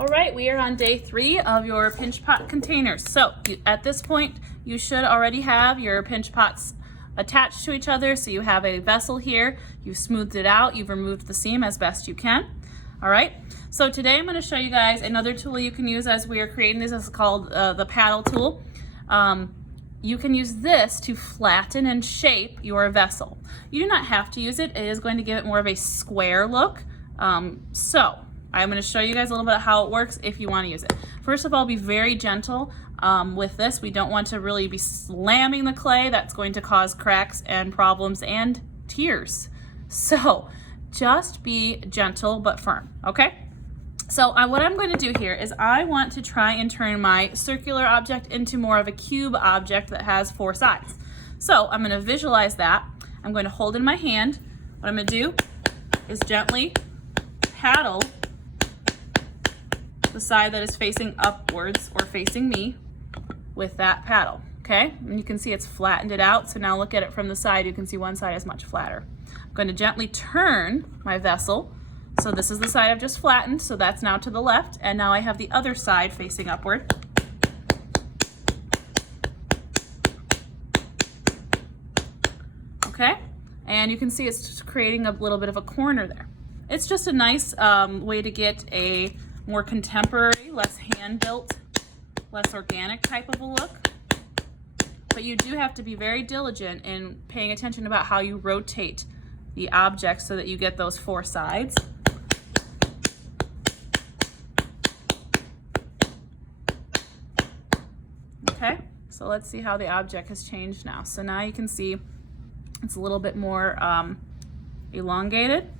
All right, we are on day 3 of your pinch pot containers. So at this point, you should already have your pinch pots attached to each other. So you have a vessel here, you've smoothed it out, you've removed the seam as best you can. All right, so today I'm gonna show you guys another tool you can use as we are creating this. It's called the paddle tool. You can use this to flatten and shape your vessel. You do not have to use it. It is going to give it more of a square look. So I'm going to show you guys a little bit how it works if you want to use it. First of all, be very gentle with this. We don't want to really be slamming the clay. That's going to cause cracks and problems and tears. So just be gentle but firm, okay? So what I'm going to do here is I want to try and turn my circular object into more of a cube object that has 4 sides. So I'm going to visualize that. I'm going to hold in my hand. What I'm going to do is gently paddle the side that is facing upwards or facing me with that paddle, okay? And you can see it's flattened it out. So now look at it from the side. You can see one side is much flatter. I'm going to gently turn my vessel. So this is the side I've just flattened, so that's now to the left, and now I have the other side facing upward. Okay, and you can see it's just creating a little bit of a corner there. It's just a nice way to get a more contemporary, less hand-built, less organic type of a look. But you do have to be very diligent in paying attention about how you rotate the object so that you get those 4 sides. Okay, so let's see how the object has changed now. So now you can see it's a little bit more elongated.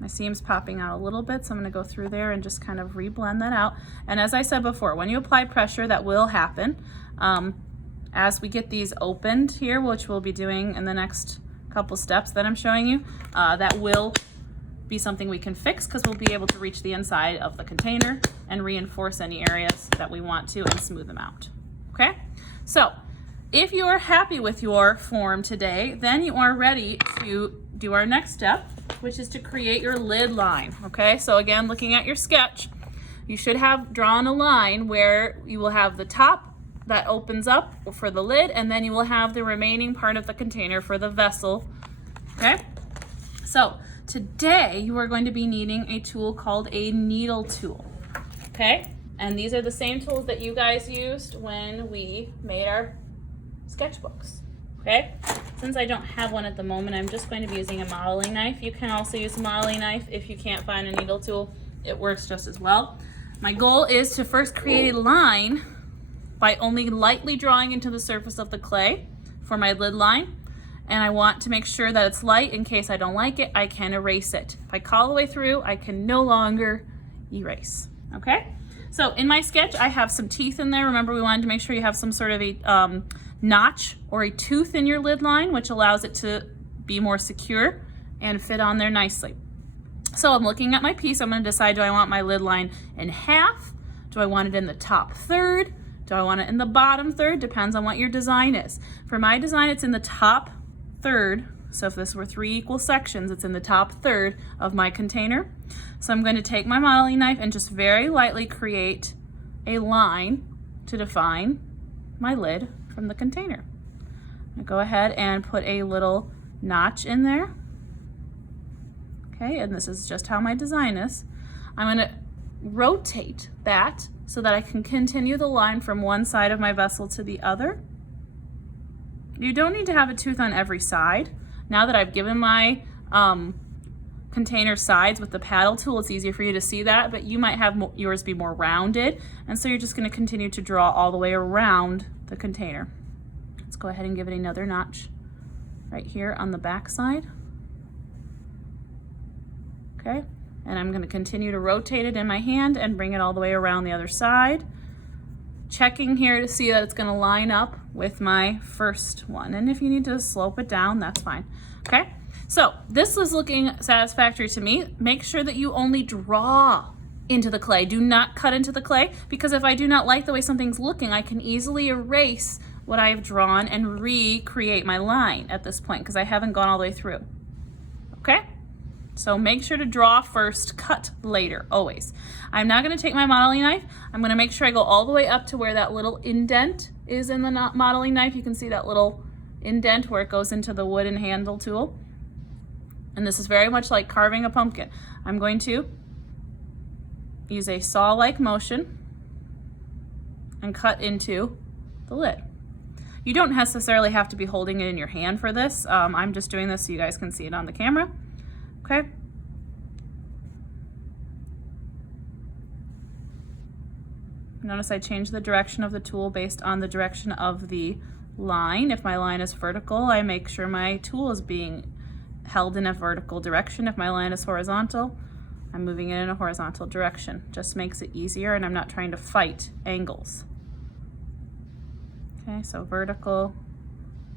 My seam's popping out a little bit, so I'm going to go through there and just kind of reblend that out. And as I said before, when you apply pressure, that will happen. As we get these opened here, which we'll be doing in the next couple steps that I'm showing you, that will be something we can fix because we'll be able to reach the inside of the container and reinforce any areas that we want to and smooth them out. Okay, so if you are happy with your form today, then you are ready to do our next step, which is to create your lid line. Okay, so again, looking at your sketch, you should have drawn a line where you will have the top that opens up for the lid, and then you will have the remaining part of the container for the vessel. Okay, so today you are going to be needing a tool called a needle tool. Okay, and these are the same tools that you guys used when we made our sketchbooks. Okay, since I don't have one at the moment, I'm just going to be using a modeling knife. You can also use a modeling knife if you can't find a needle tool. It works just as well. My goal is to first create a line by only lightly drawing into the surface of the clay for my lid line. And I want to make sure that it's light in case I don't like it, I can erase it. If I call the way through, I can no longer erase, okay? So in my sketch, I have some teeth in there. Remember, we wanted to make sure you have some sort of a notch or a tooth in your lid line, which allows it to be more secure and fit on there nicely. So I'm looking at my piece. I'm going to decide, do I want my lid line in half? Do I want it in the top third? Do I want it in the bottom third? Depends on what your design is. For my design, it's in the top third. So if this were 3 equal sections, it's in the top third of my container. So I'm going to take my modeling knife and just very lightly create a line to define my lid from the container. I go ahead and put a little notch in there. Okay, and this is just how my design is. I'm going to rotate that so that I can continue the line from one side of my vessel to the other. You don't need to have a tooth on every side. Now that I've given my container sides with the paddle tool, it's easier for you to see that, but you might have yours be more rounded, and so you're just going to continue to draw all the way around the container. Let's go ahead and give it another notch right here on the back side. Okay, and I'm going to continue to rotate it in my hand and bring it all the way around the other side, checking here to see that it's going to line up with my first one. And if you need to slope it down, that's fine. Okay, so this is looking satisfactory to me. Make sure that you only draw into the clay. Do not cut into the clay, because if I do not like the way something's looking, I can easily erase what I've drawn and recreate my line at this point because I haven't gone all the way through. Okay? So make sure to draw first, cut later, always. I'm now going to take my modeling knife. I'm going to make sure I go all the way up to where that little indent is in the modeling knife. You can see that little indent where it goes into the wooden handle tool. And this is very much like carving a pumpkin. I'm going to use a saw-like motion and cut into the lid. You don't necessarily have to be holding it in your hand for this. I'm just doing this so you guys can see it on the camera. Okay. Notice I changed the direction of the tool based on the direction of the line. If my line is vertical, I make sure my tool is being held in a vertical direction. If my line is horizontal, I'm moving it in a horizontal direction. Just makes it easier, and I'm not trying to fight angles. Okay, so vertical,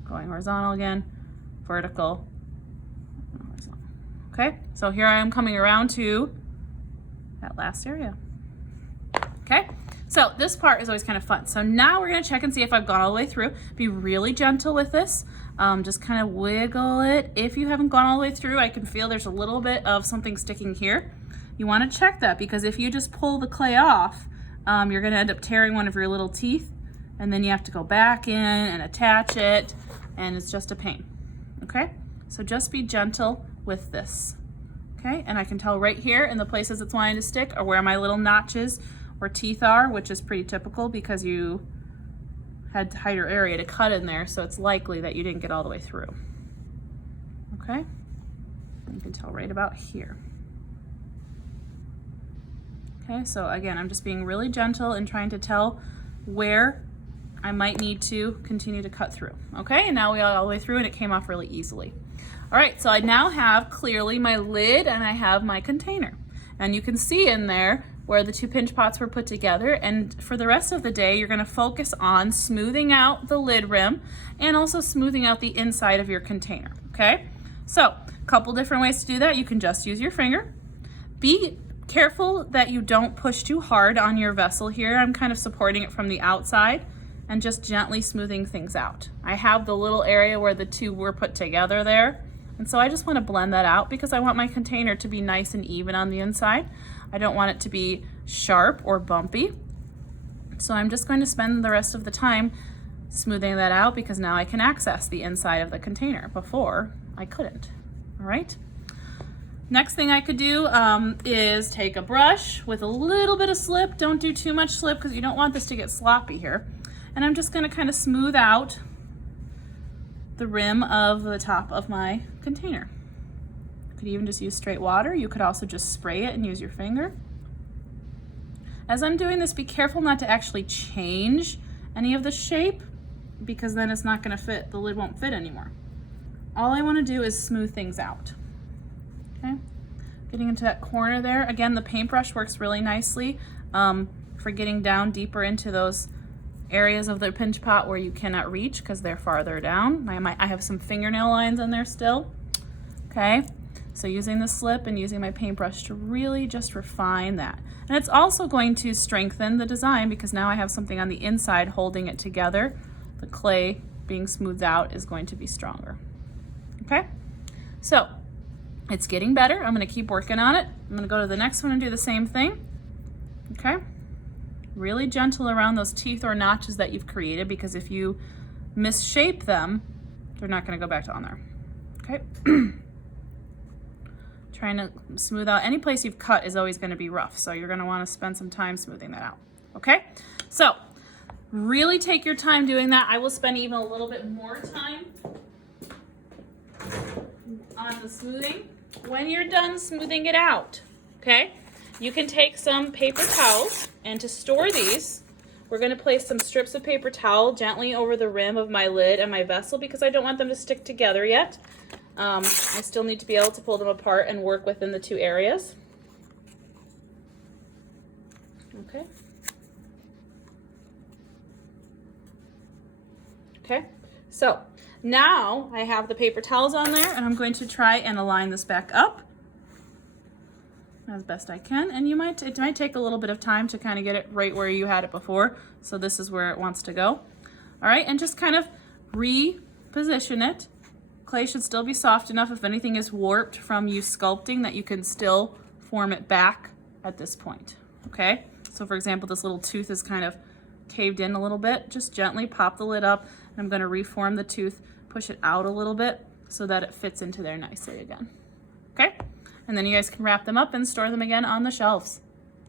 going horizontal again, vertical, horizontal. Okay, so here I am coming around to that last area. Okay, so this part is always kind of fun. So now we're gonna check and see if I've gone all the way through. Be really gentle with this. Just kind of wiggle it. If you haven't gone all the way through, I can feel there's a little bit of something sticking here. You wanna check that, because if you just pull the clay off, you're gonna end up tearing one of your little teeth, and then you have to go back in and attach it, and it's just a pain, okay? So just be gentle with this, okay? And I can tell right here in the places it's wanting to stick are where my little notches or teeth are, which is pretty typical because you had tighter area to cut in there, so it's likely that you didn't get all the way through, okay? You can tell right about here. Okay, so again, I'm just being really gentle and trying to tell where I might need to continue to cut through. Okay, and now we got all the way through and it came off really easily. All right, so I now have clearly my lid and I have my container. And you can see in there where the two pinch pots were put together, and for the rest of the day, you're gonna focus on smoothing out the lid rim and also smoothing out the inside of your container, okay? So, a couple different ways to do that. You can just use your finger. Be careful that you don't push too hard on your vessel here. I'm kind of supporting it from the outside and just gently smoothing things out. I have the little area where the two were put together there, and so I just want to blend that out because I want my container to be nice and even on the inside. I don't want it to be sharp or bumpy. So I'm just going to spend the rest of the time smoothing that out because now I can access the inside of the container. Before, I couldn't, all right? Next thing I could do is take a brush with a little bit of slip. Don't do too much slip because you don't want this to get sloppy here. And I'm just gonna kind of smooth out the rim of the top of my container. You could even just use straight water. You could also just spray it and use your finger. As I'm doing this, be careful not to actually change any of the shape because then it's not gonna fit, the lid won't fit anymore. All I wanna do is smooth things out. Okay, getting into that corner there. Again, the paintbrush works really nicely for getting down deeper into those areas of the pinch pot where you cannot reach because they're farther down. I have some fingernail lines in there still. Okay, so using the slip and using my paintbrush to really just refine that. And it's also going to strengthen the design because now I have something on the inside holding it together. The clay being smoothed out is going to be stronger. Okay, so it's getting better. I'm gonna keep working on it. I'm gonna go to the next one and do the same thing. Okay, really gentle around those teeth or notches that you've created because if you misshape them, they're not gonna go back on there. Okay, trying to smooth out. Any place you've cut is always gonna be rough, so you're gonna wanna spend some time smoothing that out. Okay, so really take your time doing that. I will spend even a little bit more time on the smoothing. When you're done smoothing it out, okay, you can take some paper towels, and to store these, we're gonna place some strips of paper towel gently over the rim of my lid and my vessel because I don't want them to stick together yet. I still need to be able to pull them apart and work within the two areas. Okay. Okay, so now I have the paper towels on there and I'm going to try and align this back up as best I can. And it might take a little bit of time to kind of get it right where you had it before. So this is where it wants to go. All right, and just kind of reposition it clay should still be soft enough if anything is warped from you sculpting that you can still form it back at this point, okay? So for example, this little tooth is kind of caved in a little bit. Just gently pop the lid up, and I'm gonna reform the tooth, push it out a little bit so that it fits into there nicely again, okay? And then you guys can wrap them up and store them again on the shelves.